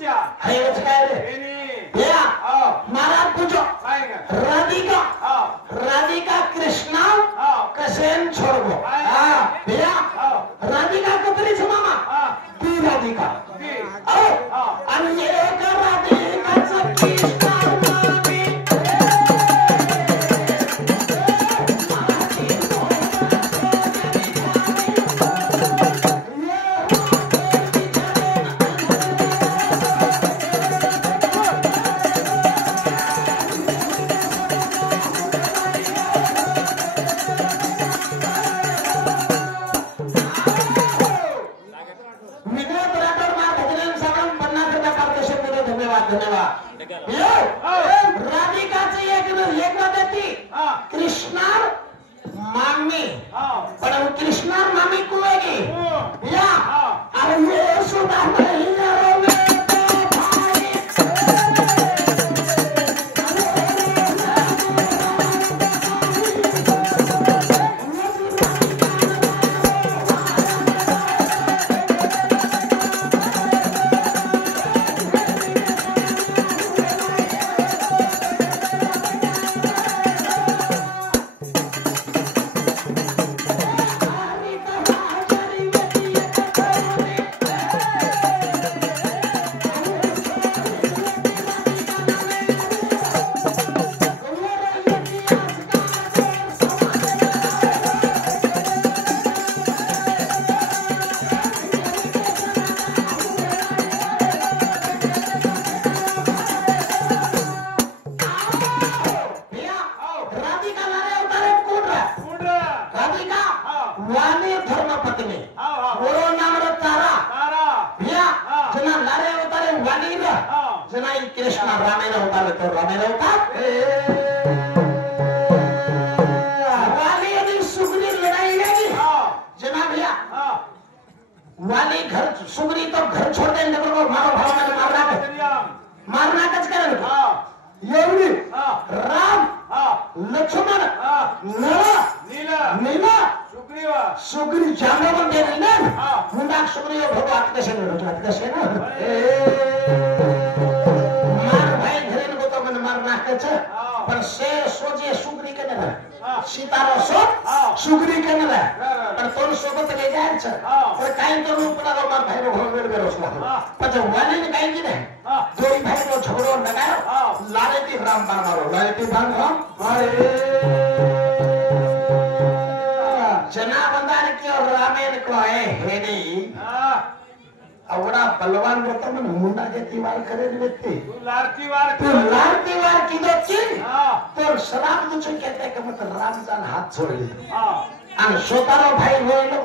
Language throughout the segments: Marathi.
बच्चा अरे बच्चा काय रे भैया महाराज पूछो राधिका राधिका कृष्णा कसेन छोड़बो भैया राधिका कतरी छ मामा ती राधिका आणि एक राधिकाच कृष्णा मामी राधिकाची एक देती कृष्णा मामी पण कृष्णा मामी कुएगी या अरे ये सुधा नहीं कृष्णा रामेला होता तो रामेला होता वाली यदि सुग्री लड़ाई लगी जना भैया वाली घर सुग्री तो घर छोड़ दे को मारो भाव में मारना कच करे एवढी राम लक्ष्मण नीला सुग्री जांबवन दे ना मुंडा सुग्री भगवान कसे ना पण शेर सोजे सुग्री के नर सीतारा सो सुग्री के नर पण तोन सोबत ले जायचं तर काही करू पडालो मार भाई रो घर में रोसला पण जब वाली ने काही की नाही दोई भाई रो झगड़ो लगायो लारे ती राम बाण मारो लारे ती बाण मारे जना बंदार की और रामेन को है हेडी अवड़ा बलवान रहता मन मुंडा के तीवार करे व्यक्ति तू लारती वार की दो चीज तो शराब तुझे कहते कि मत रामजान हाथ छोड़ ली आणि स्वतःला भाई होइलो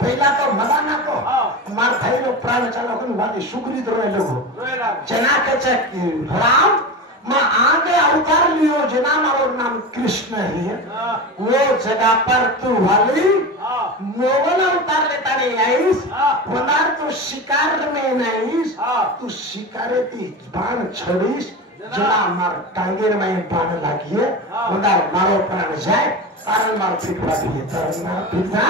पहिला तो मला ना तो मार भाई लो प्राण चालो कन वादी सुग्रीत रोइलो जना के राम मां आगे अवतार लियो जना मारो नाम कृष्ण है वो जगह पर तू वाली मोगल अवतार लेता नहीं आईस वनार तू शिकार में नहीं तू शिकारे ती बाण छड़ीस जना मार टांगेर में बाण लागिए वनार मारो प्राण जाए कारण मार फिटवा दिए तरना फिटवा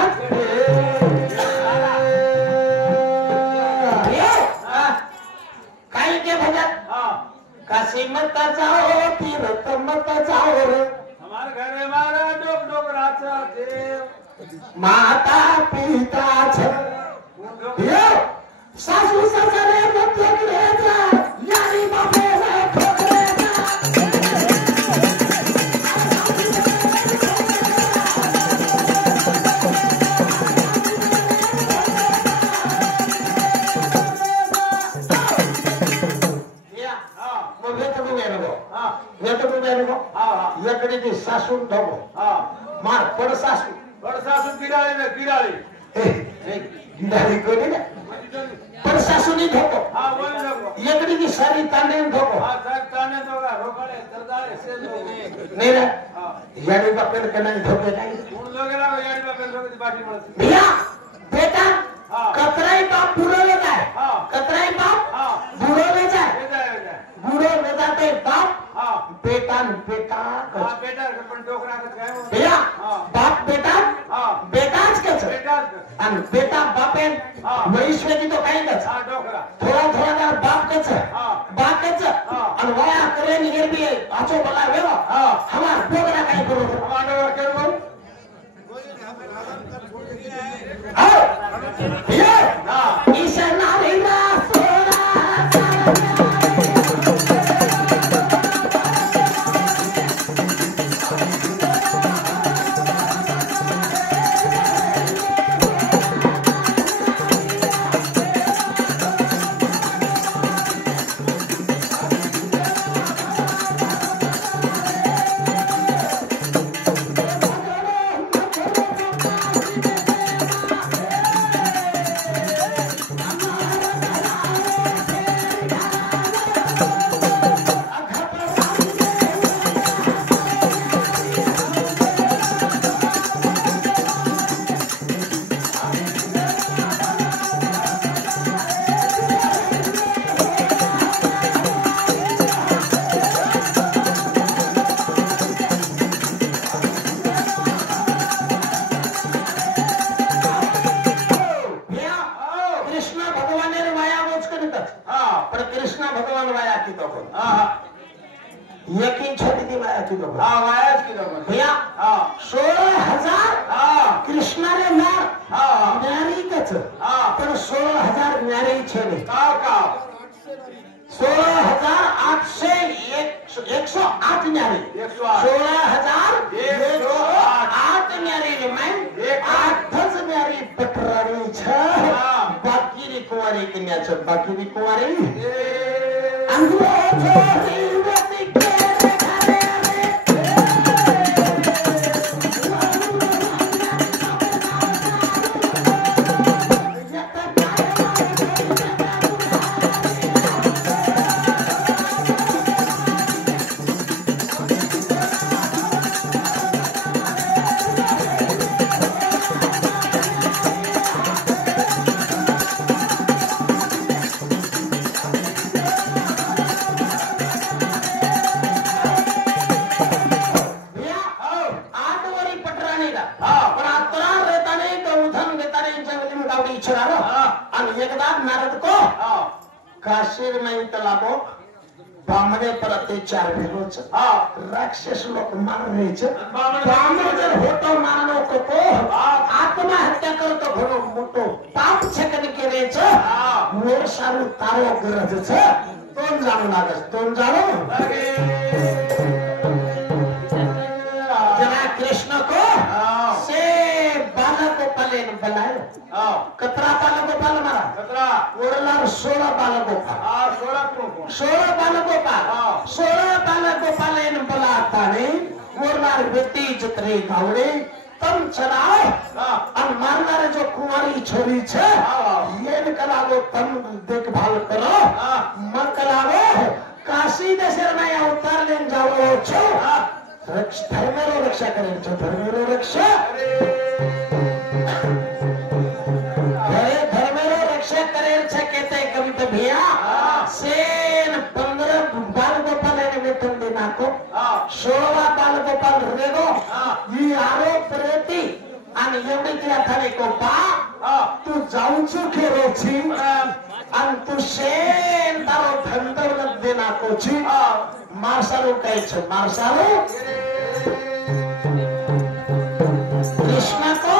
काई के भजन काशी मत जाओ तीर्थ मत जाओ हमारे घरे मारा डोक डोक राचा देव माता पिता सासू ससुरे मत करे जा यारी बापे ठोकरे जा याकडे ती सासू ठोको मार पड सासू गिराळी गिराळी कोणी ना पण सासूनी धोको याकडे ती सारी तांडे धोको नाही ना याडी बापेल का नाही धोके नाही भैया बेटा कतराई बाप बुडवले जाय कतराई बाप बुडवले जाय बुडवले जाते बाप बेटा बेटा भैया बाप बेटा बेटाच कच आणि बेटा बापेन वैश्वरी तो काही कच थोडा थोडा बाप कच आचो बोलावे हमार बोगरा काय करू हमार करू ये ईशा नारीला यकीन छोटी थी माया की दोघं माया की दोघं भैया 16,000 कृष्णाने मार न्यारीच पण 16,000 न्यारी छेले का 16,808 न्यारी 16,108 न्यारी मैं 8च न्यारी पटराणी छ बाकी री कुंवारी कन्या छ बाकी री कुंवारी अंग्रेजी काशीर में तलाबो बामणे पर अत्याचार भेलो छ राक्षस लोक मार रहे छ बामण जर होतो मारनो को तो आत्महत्या करतो घणो मोटो पाप छकन करे छ मोर सारू तारो गरज छ तोन जाणू लागस तोन जाणू जना कृष्ण को से बालक को पलेन बनायो कतरा बालक को पाल मारा कतरा ओरलार 16 बालक को पाल 16 बालक को पाल 16 बालक को पालेन बलाता ने ओरलार बेटी जितरे गावड़े तम चलाओ और मारनारे जो कुंवारी छोरी छे येन करावो तम देखभाल करो मन करावो काशी देशर में अवतार लेन जावो छो धर्मेरो रक्षा करे छो धर्मेरो रक्षा भैया सेन 15 बाल गोपाल वेतन देना को 16 बाल गोपाल रेगो ये आरोप रेती आणि एवढी त्या थाने को पा तू जाऊचो खेरो छी आणि तू सेन तारो धंदर देना को छी मारसालो काय छ मारसालो कृष्ण को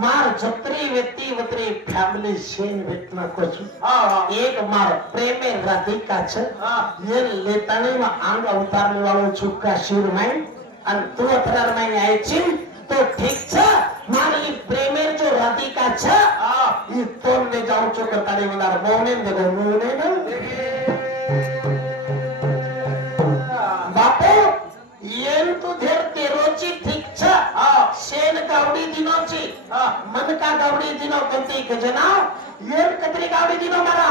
मार जत्री व्यक्ति वत्री फैमिली सेन वेतना को छ एक मार प्रेमे राधिका छ ये लेताने में आंग अवतार वालो चुका शिर में अन तू अवतार में आए छी तो ठीक छ मारी प्रेमे जो राधिका छ ये तोन ले जाऊ चो करताने वाला मोने देखो मोने न बापू येन तू धेर तेरोची ठीक छ सेन गावडी दिनोची मन का गावडी दिनो कोणती गजना येन कतरी गावडी दिनो मारा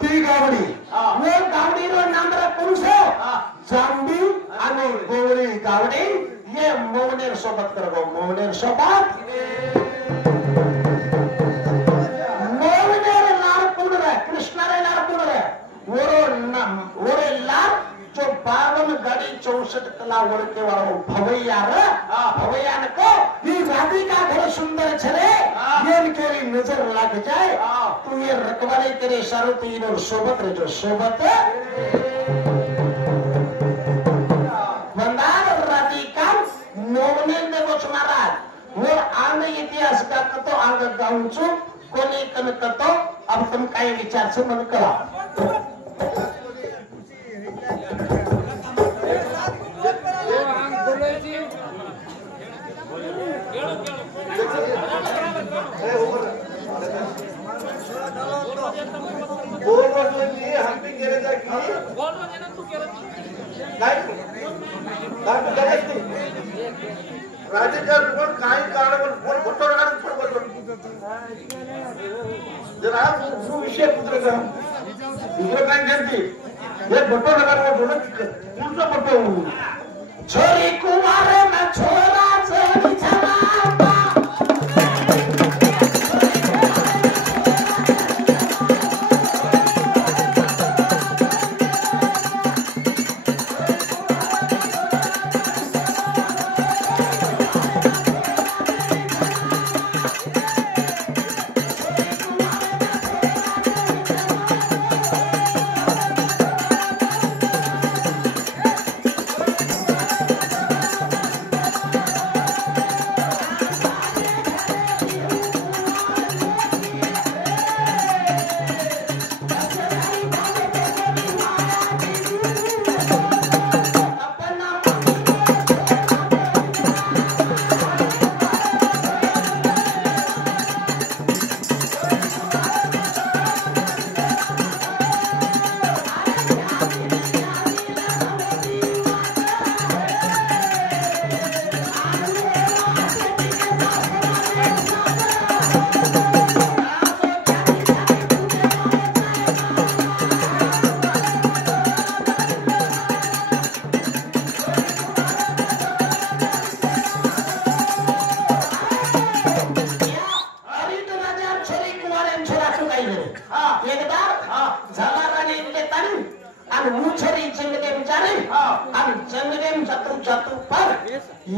ती गावडी वो गावडी रो नाम रा पुरुष जांबी आणि गोवडी गावडी ये मोनेर सोबत करगो मोनेर सोबत मोनेर लार पुण रे कृष्ण रे लार पुण रे ओरो नाम ओरे लार जो 52 गाड़ी 64 कला वड़के वालो भवैया रे भवैया ने को ये राधिका घर सुंदर छरे ये केरी नजर लग जाए तू ये रखवाली तेरे सारो तीनों सोबत रे जो सोबत आग गाऊचो कोणी कन करतो अब तुम काय विचारचं मन करा काही कारण विषय पुत्र काय घेतली हे बटो नगर पुढचा बटो छोरी कुमार न छोरा चोरी छावा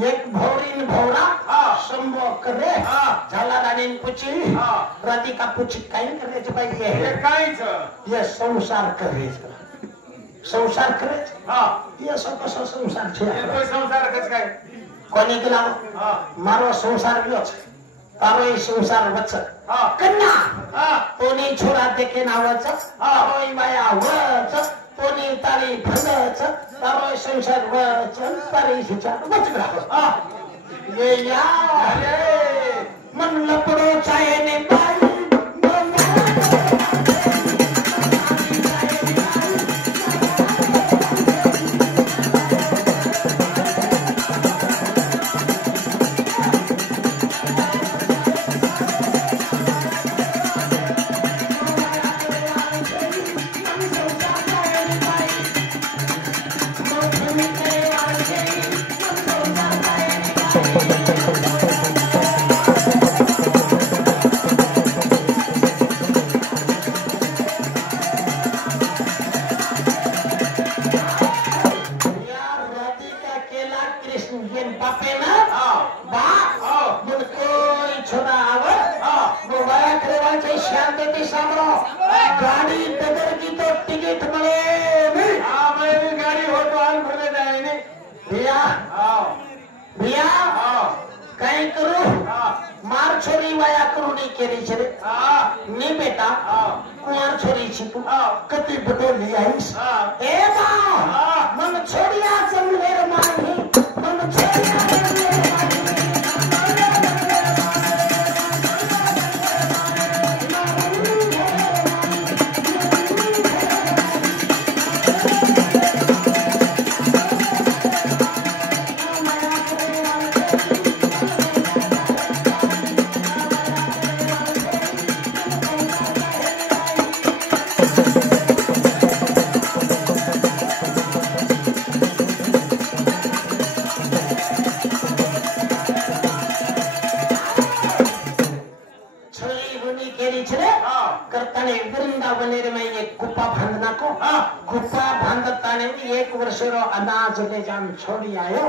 एक भौरीन भौरा शंभो करे झाला राणीन पुची राधिका पुची काही करण्याची पाहिजे ये संसार करायचं संसार करायचं ये कसं संसार संसार काय कोणी केला मारो संसार व्योच तारो संसार वच कन्या कोणी छोरा देखे नावच तारोई माया वच कोणी तारी भंगच तारोई संसार वच तारी विचार वच ये या मन लपडो चाहे ने बाई गाड़ी डगर की तो टिकट मिले गाड़ी हो तो आन भरने जाए भैया भैया कहीं करू मार छोरी वाया करू नहीं केरी छे नहीं बेटा कुमार छोरी छी तू कति बटो ले आईस ए बा मन छोड़िया चंगलेर माही मन छोड़िया एक वर्ष अनाज ले जान छोड़ी आयो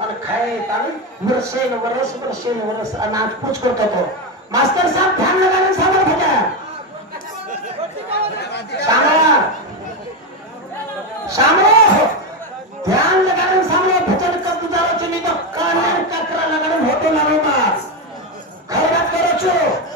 और खाए ताली वर्षेन वर्ष अनाज पूछ करता तो मास्टर साहब ध्यान लगाने सामने भजा सामने ध्यान लगाने सामने भजन कर गुजारो नहीं तो कान ककरा लगाने होटल लाओ खैरात करो छो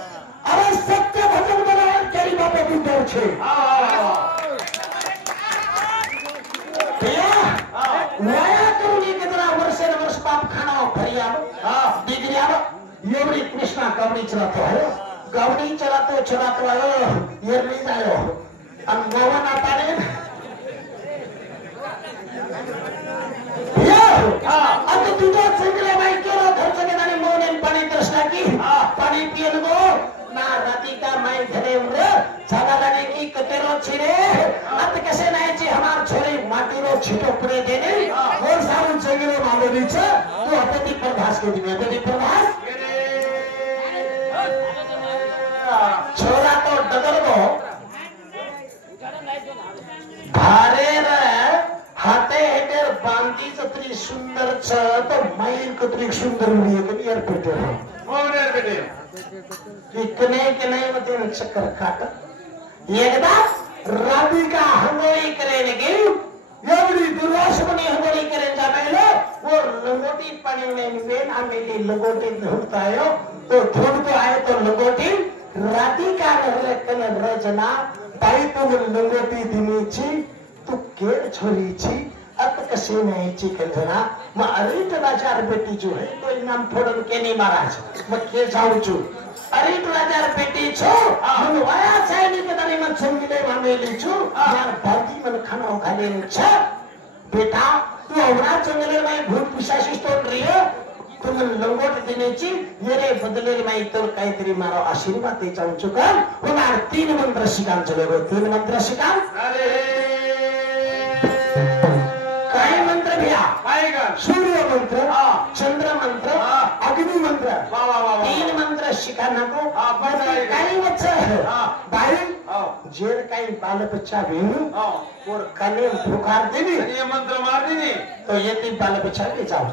चलातो है गावडी चलातो आयो येरली जायो आणि मोहन आताने आता तुझ्या सगळ्या बायकेला घरचं घेणारी मोहन पाणी तरसला की पाणी पियन गो ना राधिका माई घरे उरे झाला जाने की कतेरो छिरे अत कैसे नहीं ची हमार छोरी माटीरो छिटो पुरे देने और सावन सगळे मामूली छ तो अपती प्रभास के दिन अपती प्रभास छोरा तो डगर गो भारे रे हाते हेटर बांधी चतरी सुंदर छ तो माईल कतरी सुंदर हुई के यार पेटे मोहन बेटे इकने मते चक्कर काट एकदा राधिका हंगोळी करेन गे एवढी दुर्वासपणे हंगोळी करेन जामेलो वो लंगोटी पाणी में वेन आमेली लंगोटी ढूंढतायो तो ढूंढतो आए तो लंगोटी राधिका रे कन रजना बाई तुम लंगोटी दिनीची तू केर छोरीची अत कसे न्यायची कल्पना मग अरिटराजार बेटी जो है तो नाम फोडन केनी महाराज मग के जाऊ छु अरिटराजार बेटी छो मन वाया सैनिक तरी मन संगिले मामेली छु यार बाजी मन खाना खाले छ बेटा तू औरा जंगले में भूत पिशाची स्टोन रियो तुम लंगोट देण्याची येरे बदलेल माई तर काहीतरी मारो आशीर्वाद दे जाऊ छु का होणार 3 मंत्र शिकान चले 3 मंत्र शिकान अरे सूर्य मंत्र चंद्र मंत्र अग्नि मंत्र 3 मंत्र शिकाना को काही वच बाई जेर काही बाल बच्चा वेणु और कने पुकार देनी ये मंत्र मार देनी तो ये 3 बाल बच्चा ले जाओ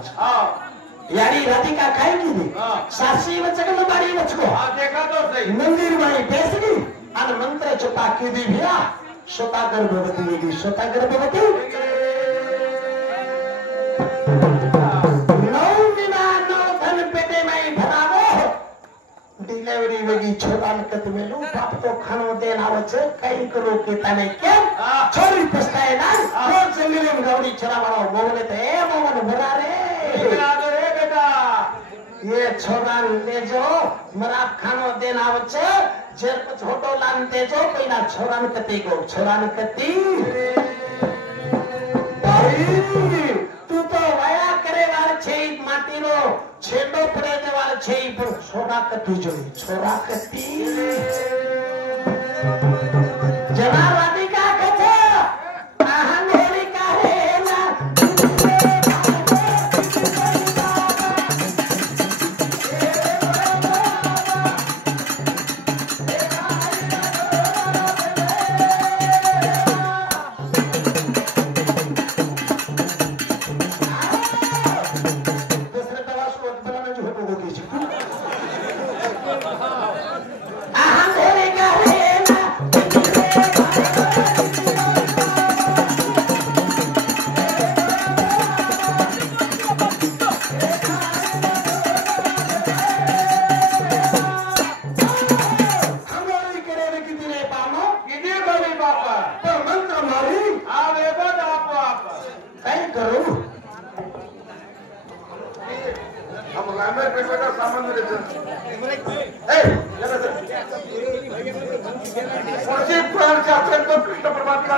यानी राधिका काय की सासी वचगल बारी वचको देखा तो सही मंदिर में बेसली अन मंत्र चपा की दी भैया स्वतः गर्भवती डिलेवरी वेगी छोरा नकत मेलू बाप तो खानो देना वचे कहीं करो के तने के छोरी पछताए ना वो जंगले में गौरी छोरा वाला मोहने ते मोहन भरा रे बेटा ये छोरा ले जो मरा खानो देना वचे जेर कुछ होटो लान दे जो कोई ना छोरा नकती को छोरा नकती भाई तू तो वाया करे वाले छे माटी रो छेडो पड़े वाले छे पर छोरा कती जोई छोरा कती जना राधिका कथे आहन होली का है ना कृष्ण परमात्मा